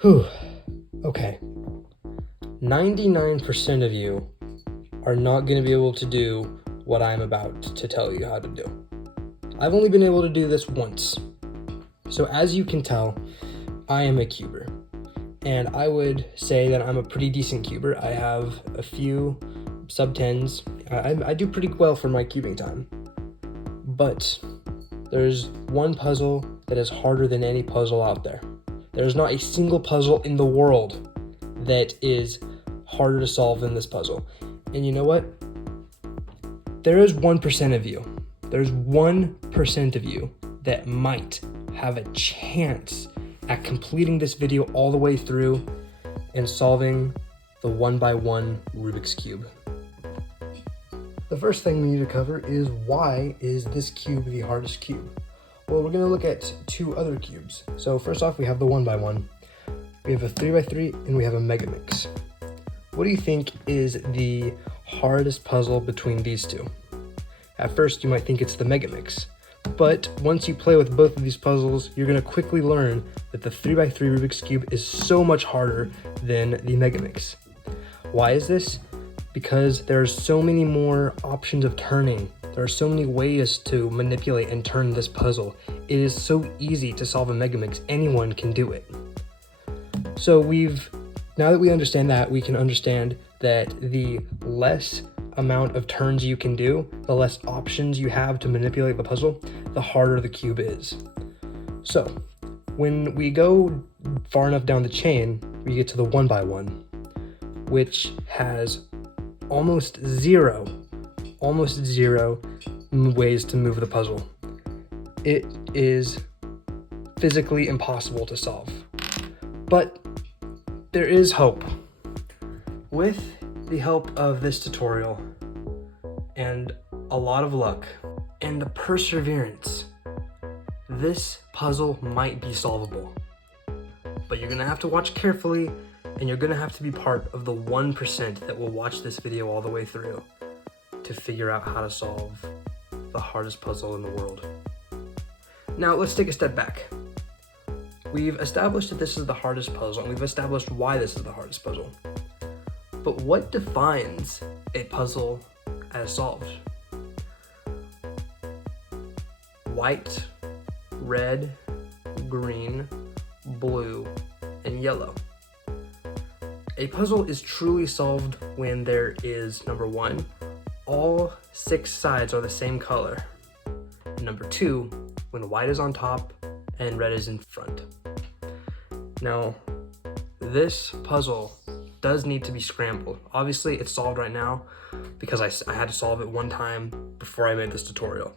Whew. Okay. 99% of you are not going to be able to do what I'm about to tell you how to do. I've only been able to do this once. So as you can tell, I am a cuber. And I would say that I'm a pretty decent cuber. I have a few sub-10s. I do pretty well for my cubing time. But there's one puzzle that is harder than any puzzle out there. There's not a single puzzle in the world that is harder to solve than this puzzle. And you know what? There is 1% of you. There's 1% of you that might have a chance at completing this video all the way through and solving the 1x1 Rubik's Cube. The first thing we need to cover is, why is this cube the hardest cube? Well, we're going to look at two other cubes. So first off, we have the 1x1. We have a 3x3, and we have a Megamix. What do you think is the hardest puzzle between these two? At first, you might think it's the Megamix. But once you play with both of these puzzles, you're going to quickly learn that the 3x3 Rubik's Cube is so much harder than the Megamix. Why is this? Because there's so many more options of turning. There are so many ways to manipulate and turn this puzzle. It is so easy to solve a Megamix. Anyone can do it. So now that we understand that, we can understand that the less amount of turns you can do, the less options you have to manipulate the puzzle, the harder the cube is. So when we go far enough down the chain, we get to the 1x1, which has almost zero ways to move the puzzle. It is physically impossible to solve. But there is hope. With the help of this tutorial and a lot of luck and the perseverance, this puzzle might be solvable. But you're gonna have to watch carefully, and you're gonna have to be part of the 1% that will watch this video all the way through to figure out how to solve the hardest puzzle in the world. Now let's take a step back. We've established that this is the hardest puzzle, and we've established why this is the hardest puzzle. But what defines a puzzle as solved? White, red, green, blue, and yellow. A puzzle is truly solved when there is, number one, all 6 sides are the same color. And number 2, when white is on top and red is in front. Now, this puzzle does need to be scrambled. Obviously, it's solved right now because I had to solve it one time before I made this tutorial.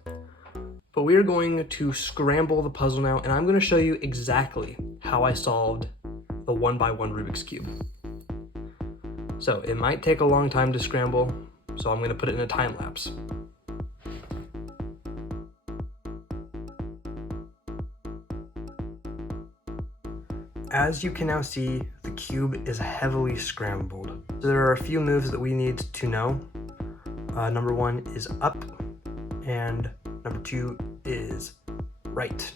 But we are going to scramble the puzzle now, and I'm going to show you exactly how I solved the 1x1 Rubik's Cube. So it might take a long time to scramble, so I'm going to put it in a time lapse. As you can now see, the cube is heavily scrambled. So there are a few moves that we need to know. Number 1 is up, and number 2 is right.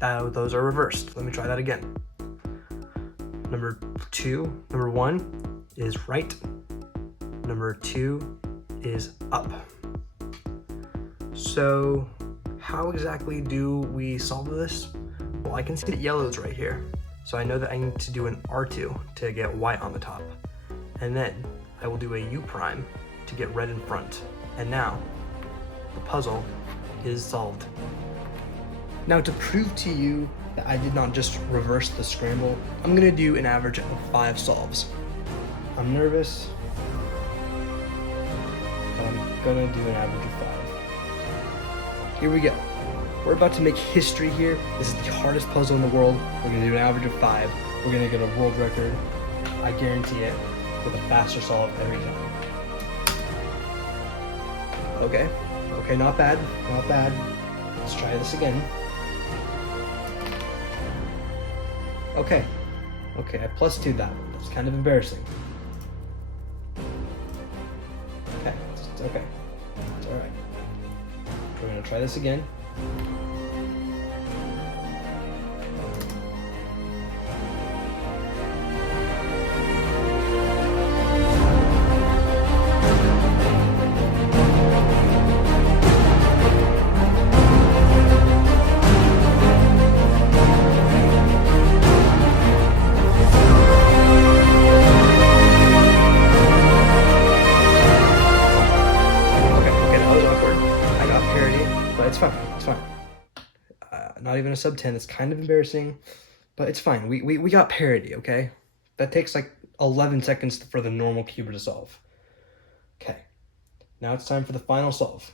Those are reversed. Let me try that again. Number 1 is right. Number 2 is up. So how exactly do we solve this? Well, I can see that yellow is right here. So I know that I need to do an R2 to get white on the top. And then I will do a U prime to get red in front. And now the puzzle is solved. Now, to prove to you that I did not just reverse the scramble, I'm gonna do an average of 5 solves. I'm nervous, but I'm gonna do an average of 5. Here we go. We're about to make history here. This is the hardest puzzle in the world. We're gonna do an average of 5. We're gonna get a world record, I guarantee it, with a faster solve every time. Okay, not bad. Let's try this again. Okay, I +2'd that. That's kind of embarrassing. Okay, it's okay. It's all right. We're gonna try this again. not even a sub 10. It's kind of embarrassing, but it's fine. We got parity, okay? That takes like 11 seconds for the normal cube to solve. Okay, now it's time for the final solve.